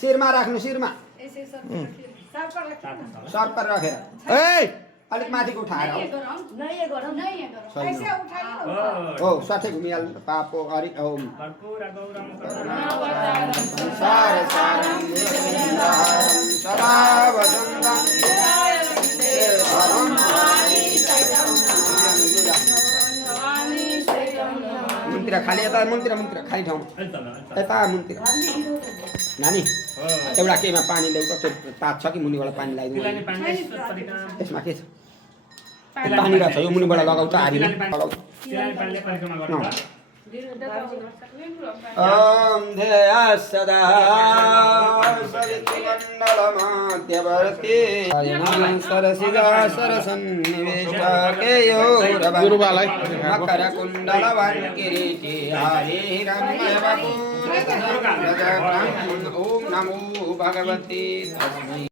शिरमा राख्नु शिरमा सर पर राखेर अलिक माथिको उठाएर हो सठै घुमिहाल्नु पापो अरि ओम मुन्तिर खाली यता मुन्तिर खाली ठाउँमा यता मुन्तिर नानी एउटा केमा पानी ल्याउ त त्यो तात छ कि मुनिबाट पानी लगाइदिनु यसमा के छ पानी रहेछ यो मुनिबाट लगाउ त हारीमा लगाउ ओम ध्येया सदा सरितमण्डलमध्यवर्ती सरसिजा सरसन्निवेशकेयो गुरुबालाई मकरकुण्डलवन् किरीटी हरिरम्य वपुः ओम नमो भगवते तस्मै